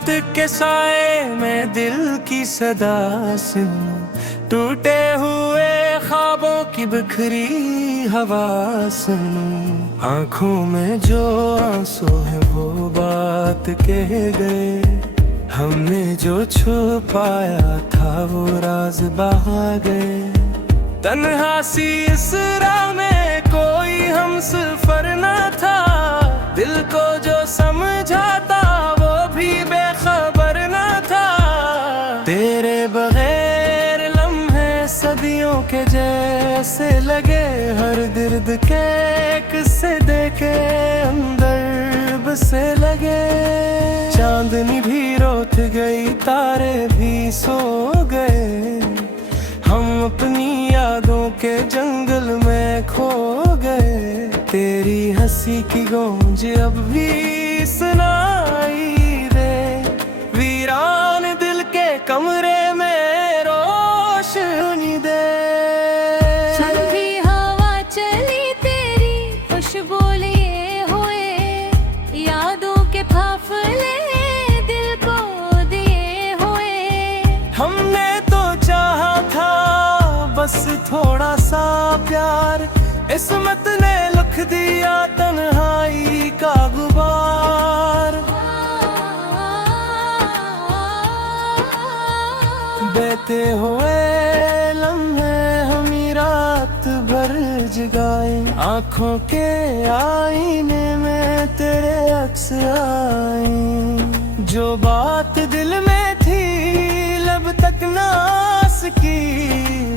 रात के साए में दिल की सदा सुनूं, टूटे हुए ख्वाबों की बिखरी हवा सुनूं। आंखों में जो आंसू है वो बात कह गए, हमने जो छुपाया था वो राज बहा गए। तन्हा सी इस राह में कोई हम सफर न था, दिल को जो समझाता वो भी बेखबर न था। तेरे बगैर लम्हे सदियों के जैसे लगे, हर दर्द के किस्से देखे अंदर बसे लगे। चांदनी भी रोत गई, तारे भी सो गए, हम अपनी यादों के जंगल में खो गए। तेरी हंसी की गूंज अब भी सुनाई दे, वीरान दिल के कमरे में रोशनी दे। ठंडी हवा चली तेरी खुशबू लिए हुए, यादों के फाफले दिल को दिए हुए। हमने तो चाहा था बस थोड़ा सा प्यार, किस्मत ने लिख दिया तन्हाई का गुबार। बहते हुए लम्हे हमी रात भर जगाए, आँखों के आईने में तेरे अक्स आई। जो बात दिल में थी लब तक ना सकी,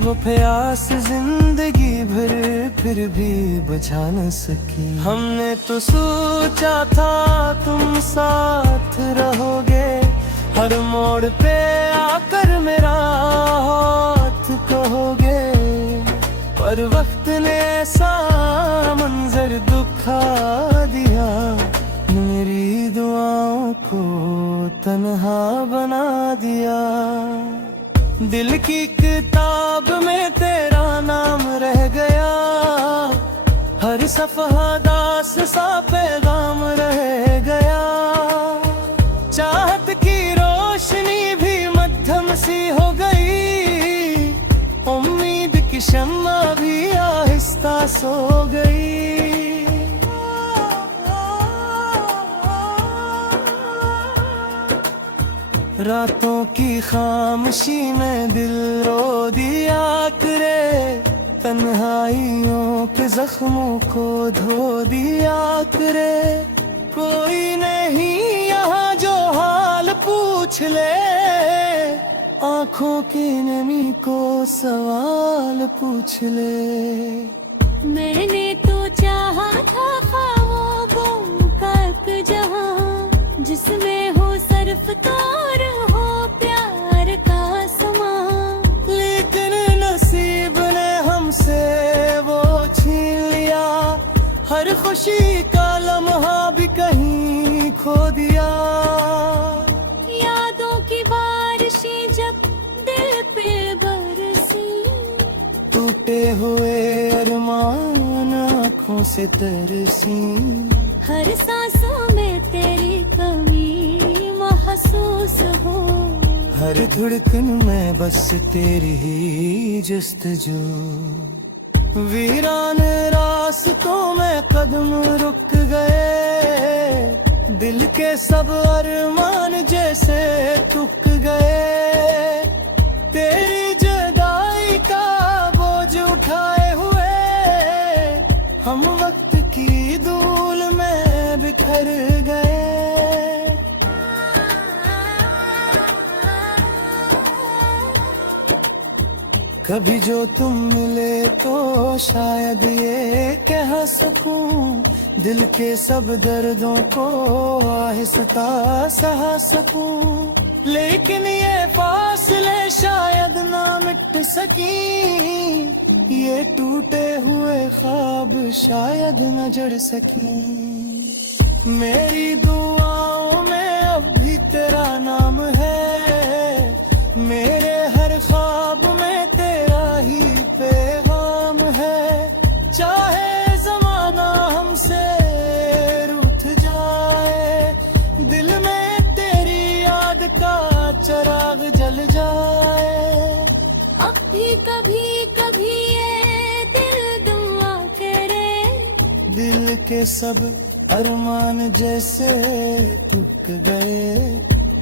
वो प्यास जिंदगी भर फिर भी बुझा न सकी। हमने तो सोचा था तुम साथ रहोगे, हर मोड़ पे आकर मेरा हाथ कहोगे। पर वक्त ने ऐसा मंजर दुखा दिया, मेरी दुआओं को तन्हा बना दिया। दिल की किताब में तेरा नाम रह गया, हर सफ़हा दास सा पैगाम रह गया। चाहत की रोशनी भी मध्यम सी हो गई, उम्मीद की शम्मा भी आहिस्ता सो गई। रातों की खामोशी में दिल रो दिया करे, तन्हाइयों के जख्मों को धो दिया करे। कोई नहीं यहाँ जो हाल पूछ ले, आँखों की नमी को सवाल पूछ ले। मैंने तो चाहा था ख्वाबों का एक जहां, जिसमें हो सर्फ तार हो प्यार का समा। लेकिन नसीब ने हमसे वो छीन लिया, हर खुशी का लम्हा भी कहीं खो दिया। यादों की बारिशें जब दिल पे बरसी, टूटे हुए अरमान आँखों से तरसी। हर सांसों में तेरी कमी महसूस हो, हर धड़कन में बस तेरी ही जस्तजू। वीरान रास्तों में कदम रुक गए, दिल के सब अरमान जैसे टूट गए। तेरी जुदाई का बोझ उठाए हुए, हम वक्त की धूल में बिखर गए। कभी जो तुम मिले तो शायद ये कह सकूं, दिल के सब दर्दों को आहिस्ता सहा सकूं। लेकिन ये फासले शायद ना मिट सकी, ये टूटे हुए ख्वाब शायद न जड़ सकी। मेरी दुआओं में अब भी तेरा नाम है, मेरे हर ख्वाब में तेरा ही पैगाम है। चाहे ज़माना हमसे रूठ जाए, दिल में तेरी कभी कभी ये दिल दुआ करे, दिल के सब अरमान जैसे टूट गए,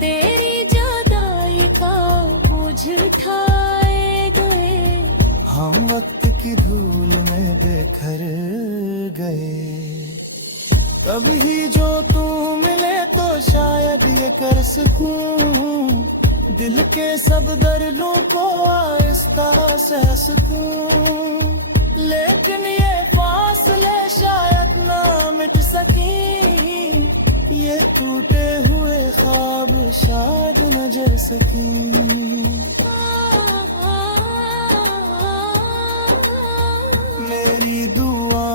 तेरी जुदाई का बोझ उठाए गए, हम वक्त की धूल में बिखर गए। कभी जो तू मिले तो शायद ये कर सकूं, दिल के सब दर्दों को आहिस्ता सह सकूं, लेकिन ये फासले शायद ना मिट सकी, ये टूटे हुए ख्वाब शायद न जल सकी। मेरी दुआ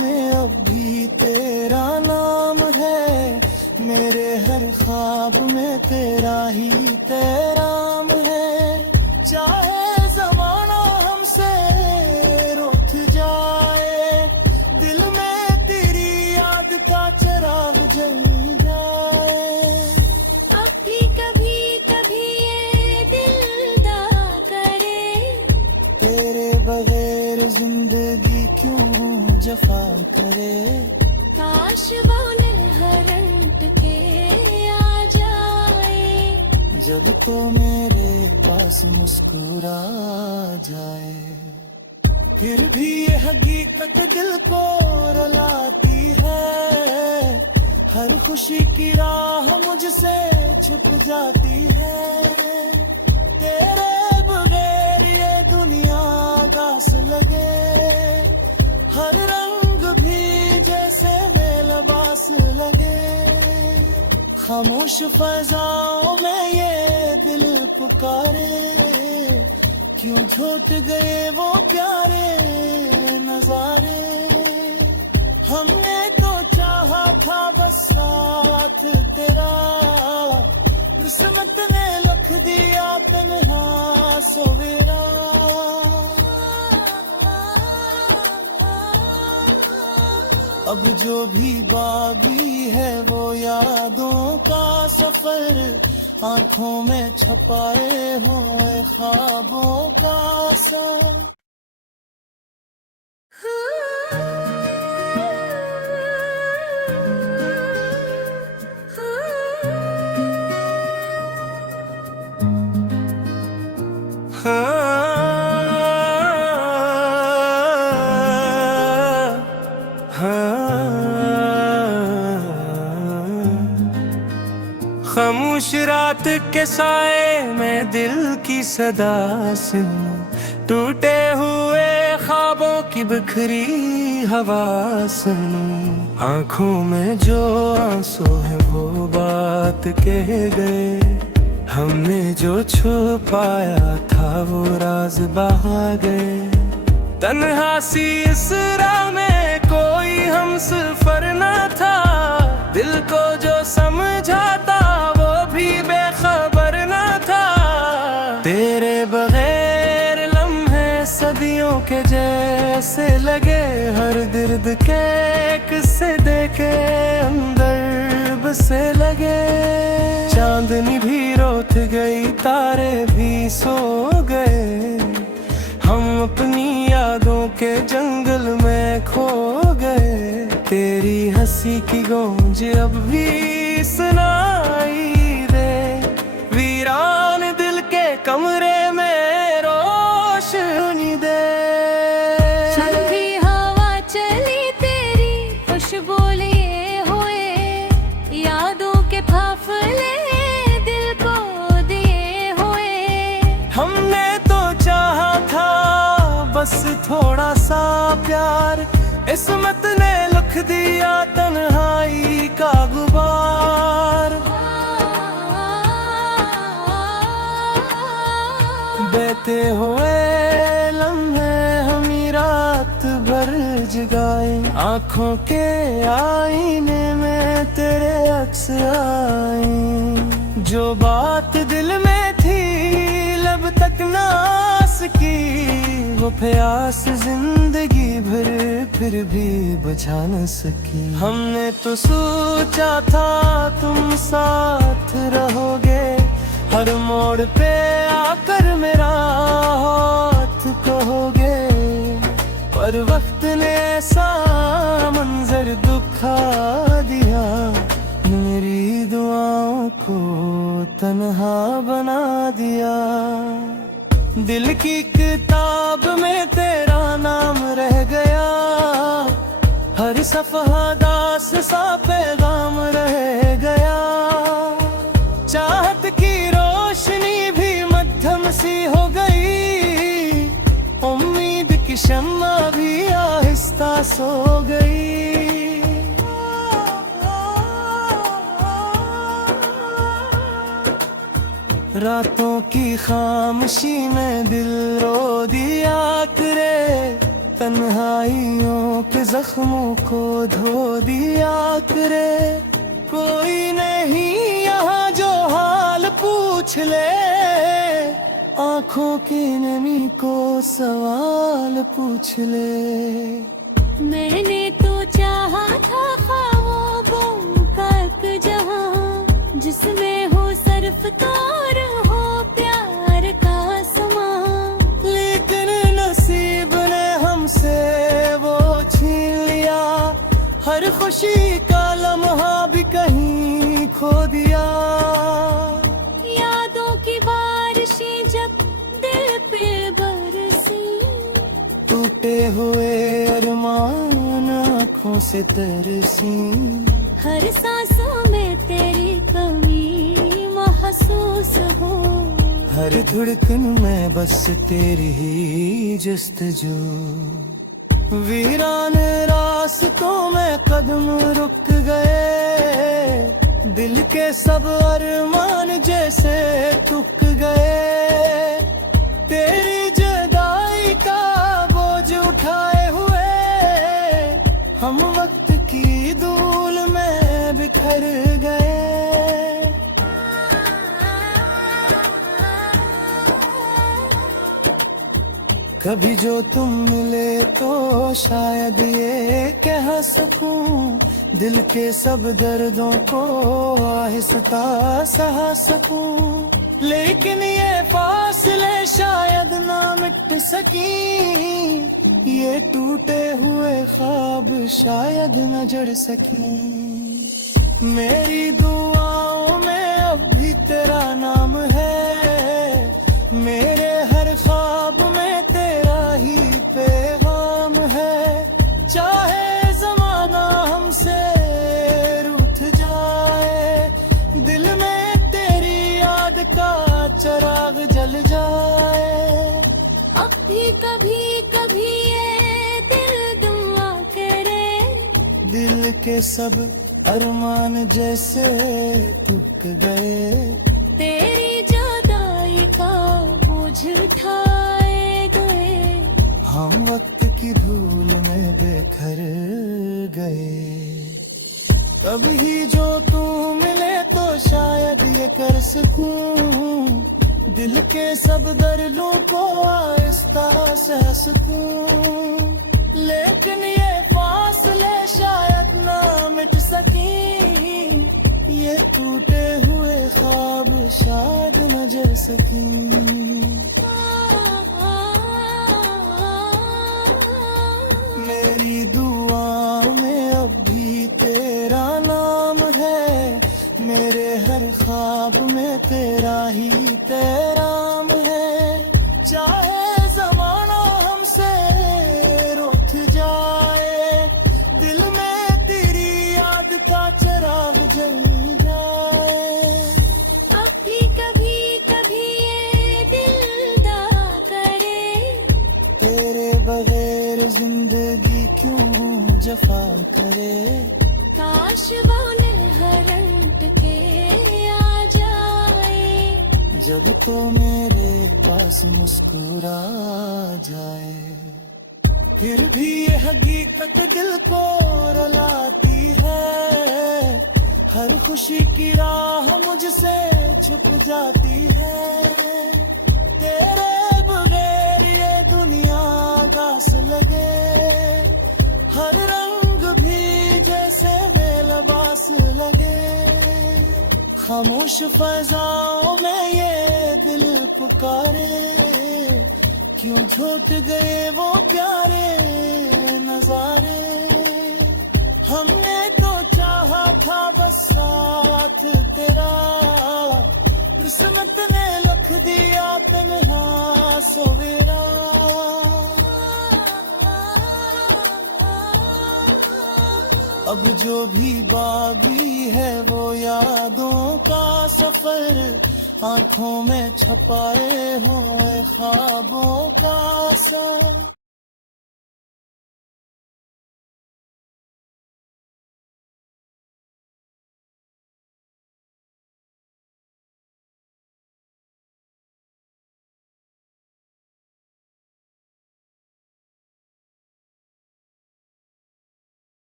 में अब भी तेरा नाम है, मेरे हर ख्वाब में तेरा ही तेराम है, चाहे जमाना हमसे रूठ जाए, दिल में तेरी याद का चिराग जल जाए। अब भी कभी कभी ये दिल दगा करे, तेरे बगैर जिंदगी क्यों जफा करे, काश वो निहरंट के आ जाए, जब तो मेरे पास मुस्कुरा जाए। फिर भी ये हकीकत दिल को रुलाती है, हर खुशी की राह मुझसे छुप जाती है, तेरे बगैर ये दुनिया दास लगे, हर रंग भी जैसे बेलबास लगे, खामोश फजाओं में ये दिल पुकारे, क्यों छूट गए वो प्यारे नजारे, हमने तो चाहा था बस साथ तेरा, किस्मत ने लिख दिया तन्हा सवेरा। अब जो भी बाकी है वो यादों का सफर, आंखों में छपाए हुए ख्वाबों का असर। खामोश रात के साए में दिल की सदा सुनूं, टूटे हुए ख्वाबों की बिखरी हवा सुनूं, आंखों में जो आंसू है वो बात कह गए, हमने जो छुपाया था वो राज बहा गए, तन्हा सी इस राह में कोई हम सफर न था, दिल को जो समझाता वो भी बेखबर न था, तेरे बगैर लम्हे सदियों के जैसे लगे, हर दर्द के किस्से देखे अंदर बसे लगे, चांदनी भी रोत गई तारे भी सो गए, हम अपनी यादों के जंगल में खो गए, तेरी हंसी की गूंज अब भी सुनाई दे, वीरान दिल के कमरे में रोशनी दे। ठंडी हवा चली तेरी खुशबू लिए हुए, यादों के फाफले दिल को दिए हुए, हमने तो चाहा था बस थोड़ा सा प्यार, किस्मत ने लिख दिया तन्हाई का गुबार, बहते हुए लम्हे हमी रात भर जगाए, आँखों के आईने में तेरे अक्स आई, जो बात दिल में थी लब तक ना सकी, वो प्यास जिंदगी भर फिर भी बुझा न सकी, हमने तो सोचा था तुम साथ रहोगे, हर मोड़ पे आकर मेरा हो साथ कहोगे, पर वक्त ने ऐसा मंजर दिखा दिया, मेरी दुआओं को तन्हा बना दिया। दिल की किताब में तेरा नाम रह गया, हर सफ़हा दास सा पैगाम रह गया। चाहत की रोशनी भी मध्यम सी हो गई, उम्मीद की शम्मा भी आहिस्ता सो गई। रातों की खामोशी में दिल रो दिया करे, तन्हाइयों के जख्मों को धो दिया करे। कोई नहीं यहाँ जो हाल पूछ ले, आँखों की नमी को सवाल पूछ ले। मैंने तो चाहा था ख्वाबों का एक जहां, जिसमें हो सर्फ तार हो प्यार का समा, लेकिन नसीब ने हमसे वो छीन लिया, हर खुशी का लम्हा भी कहीं खो दिया। यादों की बारिशें जब दिल पे बरसी, टूटे हुए अरमान आँखों से तरसी, हर सांसों में तेरी कमी महसूस हो, हर धड़कन में बस तेरी ही जस्तजू। वीरान रास्तों में कदम रुक गए, दिल के सब अरमान जैसे थक गए। तेरी जुदाई का बोझ उठाए हुए, हम वक्त की धूल में बिखर गए। कभी जो तुम मिले तो शायद ये कह सकूं, दिल के सब दर्दों को आहिस्ता सहा सकूं। लेकिन ये फासले शायद ना मिट सकी, ये टूटे हुए ख्वाब शायद न जड़ सकी। मेरी दुआओं में अब भी तेरा नाम है, मेरे हर ख्वाब में तेरा ही पैगाम है। चाहे जमाना हमसे रूठ जाए, दिल में तेरी याद का चिराग जल जाए। अब भी कभी कभी ये दिल दुआ करे, दिल के सब अरमान जैसे टूट गए। तेरी जुदाई का बोझ उठाए गए, हम वक्त की धूल में बिखर गए। कभी जो तू मिले तो शायद ये कर सकूं, दिल के सब दर्दों को आहिस्ता सह सकूं। लेकिन ये फासले शायद ना मिट सकी, ये टूटे हुए ख्वाब शायद न जल सकी। मेरी दुआ में अब भी तेरा नाम है, मेरे हर ख्वाब में तेरा ही पैगाम है। चाहे जमाना हमसे रूठ जाए, दिल में तेरी याद का चिराग जल जाए। अब भी कभी कभी ये दिल दावा करे, तेरे बगैर जिंदगी क्यों जफा करे। काश वो लहरट के आ जाए, जब तो मेरे पास मुस्कुरा जाए। फिर भी ये हकीकत दिल को रुलाती है, हर खुशी की राह मुझसे छुप जाती है। तेरे बगैर ये दुनिया दास लगे, हर रंग भी जैसे बेलबास लगे। खामोश फजाओं में ये दिल पुकारे, क्यों छूट गए वो प्यारे नजारे, हमने तो चाहा था बस साथ तेरा, किस्मत ने लिख दिया तन्हा सवेरा। अब जो भी बाकी है वो यादों का सफर, आंखों में छपाए हुए ख्वाबों का असर।